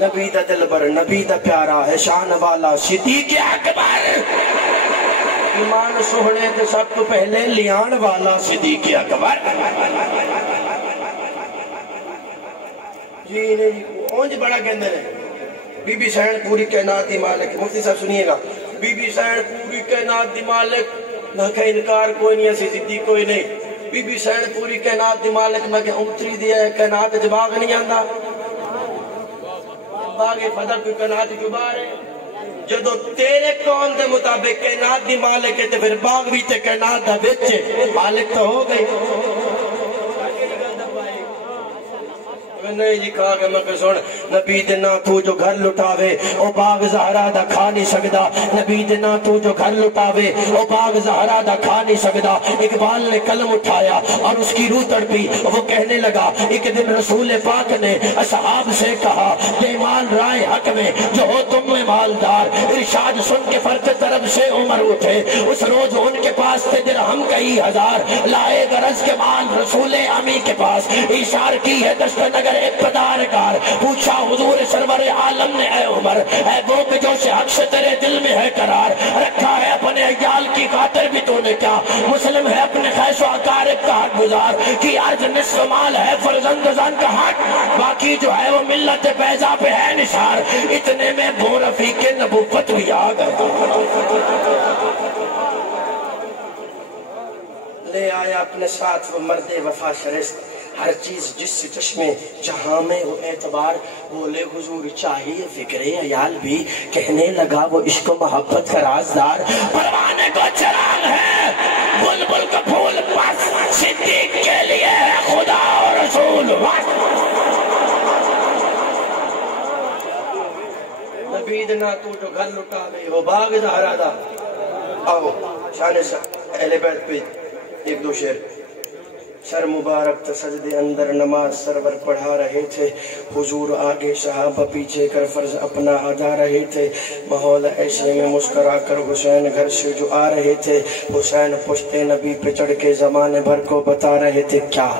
نبی دا دلبر، نبی دا پیارا ہے شان والا صدیق اکبر. ایمان سوہنے تے سب تو پہلے لیان والا صدیق اکبر. جی نہیں اونج بڑا کہندے نے بی بی سین پوری کائنات دی مالک. مفتی صاحب سنیے گا، بی بی سین پوری کائنات دی مالک. نہ کہ انکار کوئی نہیں، ایسی ضدی کوئی نہیں. بی بی سین پوری کائنات دی مالک. میں کہ امتری دیا ہے کائنات جو باغ نہیں آندا. باغ فضل کوئی کائنات جو باہر ہے. جدو تیرے کون دے مطابق کائنات دی مالک ہے تو پھر باغ بھی تے کائنات دا بچے مالک تو ہو گئی. نہیں جی کہا کہ میں کہ سن نبی دینا تو جو گھر لٹاوے او باغ زہرا دا کھا نہیں سکدا. نبی دینا تو جو گھر لٹاوے او باغ زہرا دا کھا نہیں سکدا. اقبال نے قلم اٹھایا اور اس کی روح تڑپی. وہ کہنے لگا ایک دن رسول پاک نے اصحاب سے کہا بے مال رائے حق میں جو ہو تم میں مالدار. ارشاد سن کے فرق طرف سے عمر اٹھے. اس روز ان کے پاس تھے درہم کئی ہزار. لائے غرض کے مال رسول امی کے پاس. اشار کی ہے دست نگر اقتدار کار. پوچھا حضور سرور عالم نے اے عمر اے وہ کہ جو سے حق سے تیرے دل میں ہے قرار. رکھا ہے اپنے عیال کی خاطر بھی تو نے کیا. مسلم ہے اپنے خیش و اقارب کا حق گزار. کی عرض نصف مال ہے فرزند زن کا حق. باقی جو ہے وہ ملت بیضا پہ ہے نثار. اتنے میں بو رفیق نبوت بھی آ گیا. لے آیا اپنے ساتھ وہ مرد وفا شرست. ہر چیز جس سے چشمے جہاں میں ہو اعتبار. بولے حضور چاہیے فکر عیال بھی. کہنے لگا وہ عشق و محبت کا رازدار. پروانے کو چراغ ہے بلبل کا پھول بس. صدیق کے لیے ہے خدا اور رسول بس. نبی دنا تو جو گھر لٹا دے وہ باغ زہرا دا. آؤ شان اہل بیت پہ ایک دو شعر سر مبارک تو سجدے اندر نماز سرور پڑھا رہے تھے، حضور آگے صحابہ پیچھے کر فرض اپنا ادا رہے تھے۔ ماحول ایسے میں مسکرا کر حسین گھر سے جو آ رہے تھے، حسین پشتے نبی پہ چڑھ کے زمانے بھر کو بتا رہے تھے کیا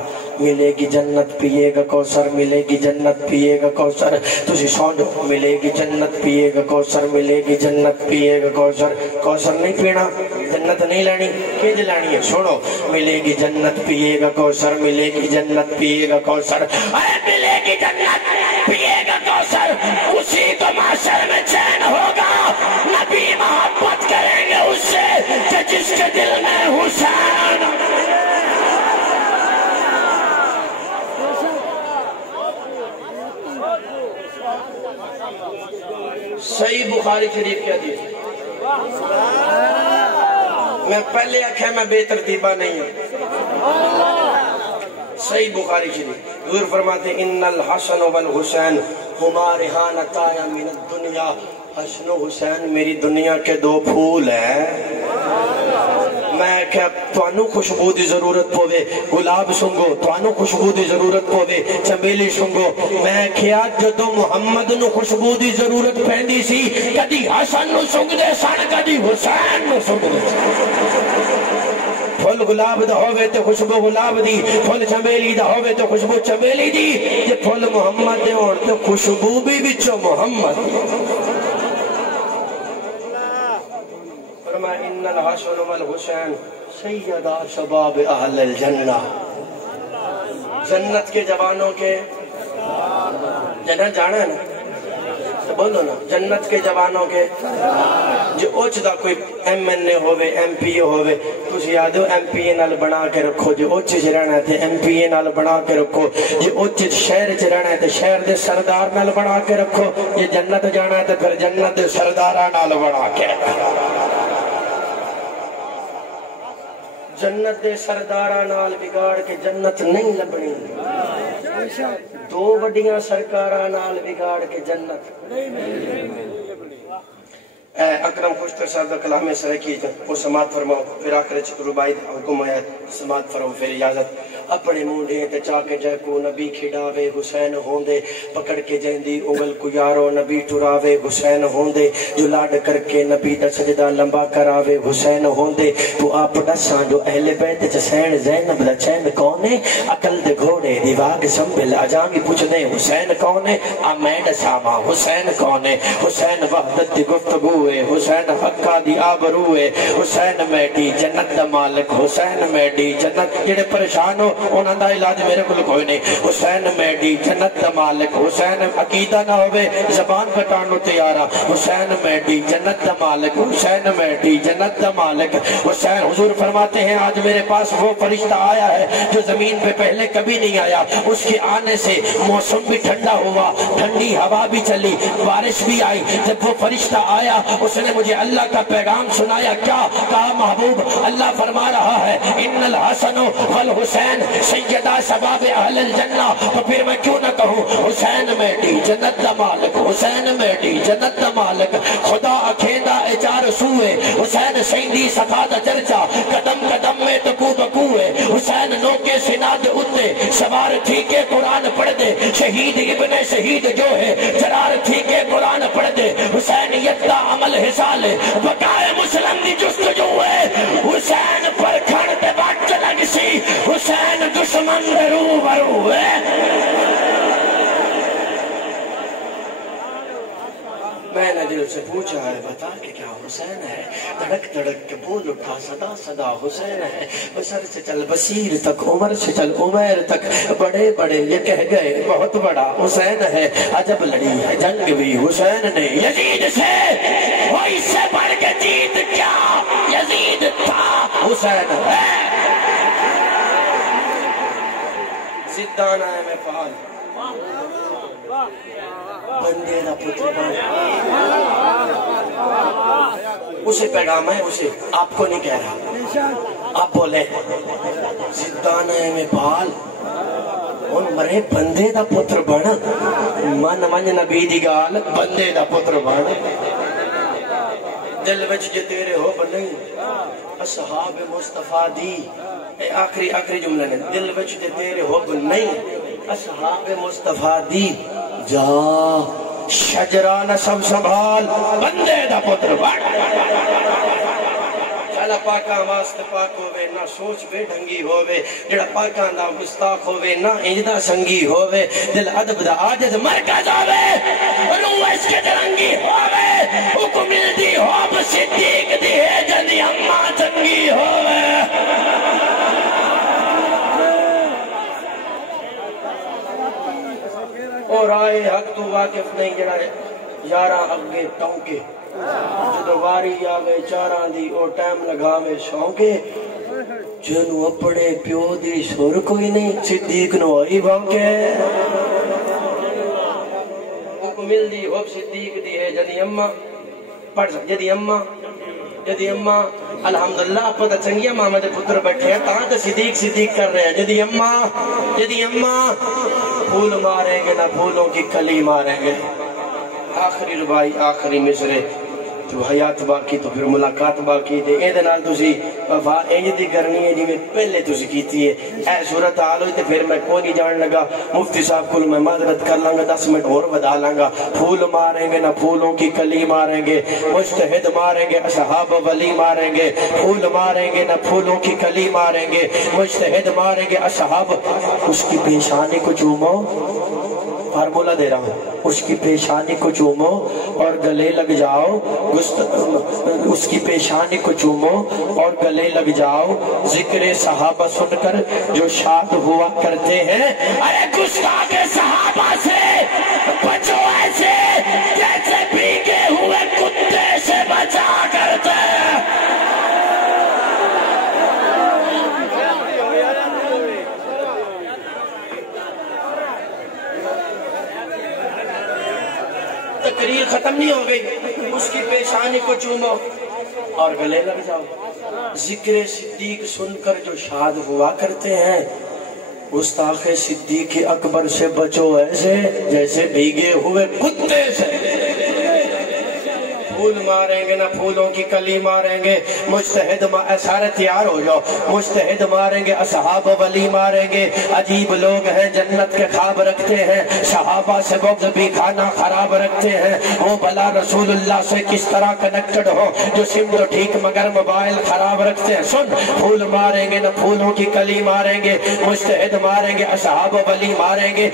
ملے گی جنت پیے گا کوثر، ملے گی جنت پیے گا کوثر، تجھے سوچو ملے گی جنت پیے گا کوثر، ملے گی جنت پیے گا کوثر۔ کوثر نہیں پینا، جنت نہیں لانی، کیج لانی ہے؟ سنو، ملے گی جنت پیے گا کوثر، ملے گی جنت پیے گا کوثر، ارے ملے گی جنت پیے گا کوثر، اسی کو معاشر میں چین ہوگا، نبی محبت کریں گے اس سے کہ جس کے دل میں حسین۔ صحیح بخاری شریف کیا دی، میں پہلے آکھیا میں بے ترتیبہ نہیں ہوں، صحیح بخاری شریف حضور فرماتے ان الحسن والحسین ہما ریحانتایا من الدنیا، حسن و حسین میری دنیا کے دو پھول ہیں۔ میں کہ توانو خوشبو دی ضرورت پوے گلاب سنگو، توانو خوشبو دی ضرورت پوے چمیلی سنگو، میں کیا جدو محمد نو خوشبو دی ضرورت پہندی سی، کدی حسن نو سنگ دے سن، کدی حسین نو سنگ دے سن۔ پھل گلاب دا ہوئے تو خوشبو گلاب دی، پھل چمیلی دا ہوئے تو خوشبو چمیلی دی، یہ پھل محمد دے اور تو خوشبو بھی بچو محمد۔ فرمایا ان الحسن والحسین سیدہ شباب اہل الجنہ، جنت کے جوانوں کے جنت جانا ہے نا، بولو نا، جنت کے جوانوں کے جو اوچ دا کوئی ایم این اے ہوئے ایم پی اے ہوئے، تُسی یادو ایم پی اے نال بنا کے رکھو، جو اوچ چ رہنا ہے ایم پی اے نال بنا کے رکھو، جو اوچ شہر چ رہنا ہے شہر دے سردار نال بنا کے رکھو، یہ جنت جانا ہے تو پھر جنت دے سردارہ نال بنا کے رکھو۔ جنت دے سردارہ نال بگاڑ کے جنت نہیں لبنی، دو وڈیاں سرکارہ نال بگاڑ کے جنت اے اکرم خوشتر صاحب دا کلام سرے کی وہ سماعت فرماؤ، پھر آخر ربائی حکم ہے سماعت فرماؤ، پھر اجازت اپنے مونڈے تے چاکے جائے کو نبی کھڑاوے حسین ہوندے، پکڑ کے جائندی انگل کو یارو نبی ٹراوے حسین ہوندے، جو لاڈ کر کے نبی دا سجدہ لمبا کراوے حسین ہوندے، تو آپ دساں جو اہل بیت چسین زینب دا چین کونے، عقل دے گھوڑے دیواگ سنبھل اجامی پوچھنے حسین کونے، آمین ساما حسین کونے، حسین وحدت دی گفتگوے، حسین حقہ دی آبروے، حسین میڈی جنت دا مالک، حسین میڈی جنت جڑے پریشان ہو انہاں دا علاج میرے کل کوئی نہیں، حسین میڈی جنت دا مالک، حسین عقیدہ نہ ہوئے زبان کٹانو تیارہ، حسین میڈی جنت دا مالک، حسین میڈی جنت دا مالک، حسین حضور فرماتے ہیں آج میرے پاس وہ فرشتہ آیا ہے جو زمین پہ پہلے کبھی نہیں آیا، اس کے آنے سے موسم بھی ٹھنڈا ہوا، ٹھنڈی ہوا بھی چلی، بارش بھی آئی، جب وہ فرشتہ آیا اس نے مجھے اللہ کا پیغام سنایا، کیا کہا محبوب؟ اللہ فرما رہا ہے ان الحسن والحسین سیدہ شباب اہل الجنہ، تو پھر میں کیوں نہ کہوں حسین میڈی جنت دا مالک، حسین میڈی جنت دا مالک، خدا اکھیندہ اچار سوئے، حسین سیندی صفا دا چرچا، قدم قدم میں تکو بکوئے، حسین نوکے سناد اتے، سوار تھی کے قرآن پڑھ دے، شہید ابن شہید جو ہے، جرار تھی کے قرآن پڑھ دے، حسینیت کا عمل حسال ہے، بقائے مسلم دی جستجو ہے، حسین پر کھڑتے بات لگ سی، حسین دشمن رو برو ہے۔ میں نے دل سے پوچھا ہے بتا کہ کیا حسین ہے، دھڑک دھڑک کے بول اٹھا صدا صدا حسین ہے، بشر سے چل بصیر تک، عمر سے چل عمیر تک، بڑے بڑے یہ کہہ گئے بہت بڑا حسین ہے، عجب لڑی ہے جنگ بھی حسین نے یزید سے، وہ اس سے بڑھ کے جیت کیا یزید تھا حسین ہے۔ زدان آئے میں فعال بندے دا پتر بان، اسے پیغام ہے، اسے آپ کو نہیں کہہ رہا، آپ بولے زدانے میں پال ان مرے بندے دا پتر بنا، من من نبی دی گال بندے دا پتر بنا، دل وچ جے تیرے ہو بنائی اصحاب مصطفیٰ دی آخری جملہ نے دل وچ تے تیرے حب نہیں اصحاب مصطفیٰ دی جا شجران سب سنبھال بندے دا پتر بڑھ چلا پاکاں واسطے پاک ہوئے نہ سوچ بے ڈھنگی ہوئے جڑا پاکاں دا مستاق ہوئے نہ انجدہ سنگی ہوئے دل عدب دا عاجز مرکز ہوئے روح اس کے درنگی ہوئے حکم دی ہوب صدیق دی ہے جنی اممہ چنگی ہوئے اور آئے حق تو واقف نہیں جڑا یاراں اگے ٹونکے جدو واری آوے چاراں دی او ٹائم لگاوے شونکے جنو اپنے پیو دی سر کوئی نہیں صدیق نو آئی بانکے مل دی ہوب صدیق دی ہے جدی اممہ پڑھ سک جدی اممہ الحمدللہ پتہ چنگیا محمد پتر بیٹھے ہیں تاں تو صدیق کر رہے ہیں جدی اممہ پھول ماریں گے نہ پھولوں کی کلی ماریں گے آخری ربائی آخری مصرے تو حیات باقی تو پھر ملاقات باقی دے اے دنال تسی وفا اینج دی کرنی ہے جی میں پہلے تسی کیتی ہے اے صورت حال ہوئی تے پھر میں کوئی نہیں جان لگا مفتی صاحب کل میں معذرت کر لانگا 10 منٹ اور بدا لانگا پھول ماریں گے نہ پھولوں کی کلی ماریں گے مجتہد ماریں گے اصحاب ولی ماریں گے پھول ماریں گے نہ پھولوں کی کلی ماریں گے مجتہد ماریں گے اصحاب اس کی پیشانی کو چومو فارمولہ دے رہا ہوں اس کی پیشانی کو چومو اور گلے لگ جاؤ اس کی پیشانی کو چومو اور گلے لگ جاؤ ذکر صحابہ سن کر جو شاد ہوا کرتے ہیں ارے گستاخ صحابہ سے بچو ایسے جیسے بھیگے ہوئے کتے سے بچا کرتے ہیں تقریر ختم نہیں ہو گئی اس کی پیشانی کو چومو اور گلے لگ جاؤ ذکر صدیق سن کر جو شاد ہوا کرتے ہیں گستاخ صدیق اکبر سے بچو ایسے جیسے بھیگے ہوئے کتے سے پھول ماریں گے نہ پھولوں کی کلی ماریں گے مجتہد سارے تیار ہو جاؤ مجتہد ماریں گے اصحاب ولی ماریں گے عجیب لوگ ہیں جنت کے خواب رکھتے ہیں صحابہ سے بغض بھی کھانا خراب رکھتے ہیں وہ بلا رسول اللہ سے کس طرح کنیکٹڈ ہو جو سم تو ٹھیک مگر موبائل خراب رکھتے ہیں سن پھول ماریں گے نہ پھولوں کی کلی ماریں گے مجتہد ماریں گے اصحاب ولی ماریں گے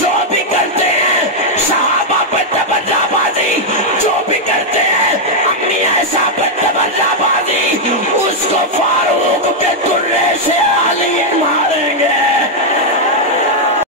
جو بھی کرتے ہیں صحابہ پہ تبرہ بازی جو بھی کرتے ہیں امی ایسا پہ تبرہ بازی اس کو فاروق کے درے سے علی ماریں گے